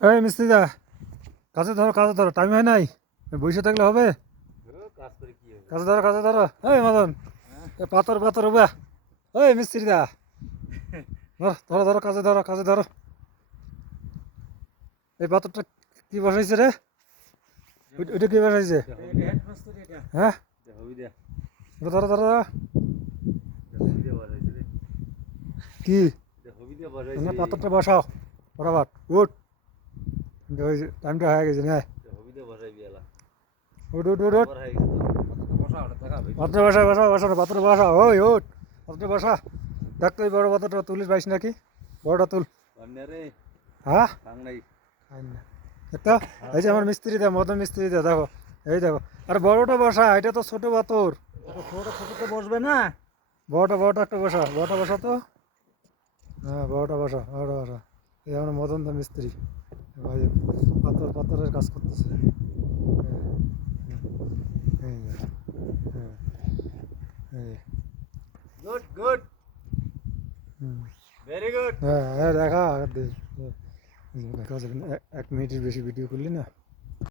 এই মিস্ত্রি দা, কাজে ধরো, টাইম হয় নাই, বসে থাকলে হবে? কাজ করে কি হবে? কাজে ধরো, এই মদন, এ পাথর উবা, এই মিস্ত্রি দা, ধরো, কাজে ধরো। এই পাথরটা কি বসাইছে রে? ওইটা কি বসাইছে? হ্যাঁ, হবি দিয়া ধরো, হবি দিয়া বাজাইছে রে। কি হবি দিয়া বাজাইছে। পাথরটা বসাও, বরাবর উঠ, টাইমটা হয়ে গেছে না? হবি দিয়া বাজাইবি এলা। উঠ, বড় হয়ে গেছে তো। বসা ওটা দেখা ভাই। পাত্রে বসা, পাত্রে বসা, ওই উঠ, পাত্রে বসা। দেখ তো এই বড় পাত্রটা তুলিস পাইস নাকি? বড়টা তুল। পান্না রে হ্যাঁ, খাং নাই। একটা এই যে আমার মিস্ত্রি দে, মদন মিস্ত্রি দে, দেখো, এই দেখো। আরে বড়টা বসা, এটা তো ছোট পাথর। ছোট বসবে না। বড়টা একটা বড়টা বসা তো। হ্যাঁ, বড়টা বসা। এই আমার মদন দা মিস্ত্রি ভাই, পাথরের কাজ করতেছে। হ্যাঁ, এই যে, হ্যাঁ, এই, গুড হুম। Very good. হ্যাঁ, দেখা দেখা যাবে না, 1 মিনিটের বেশি ভিডিও করলি না।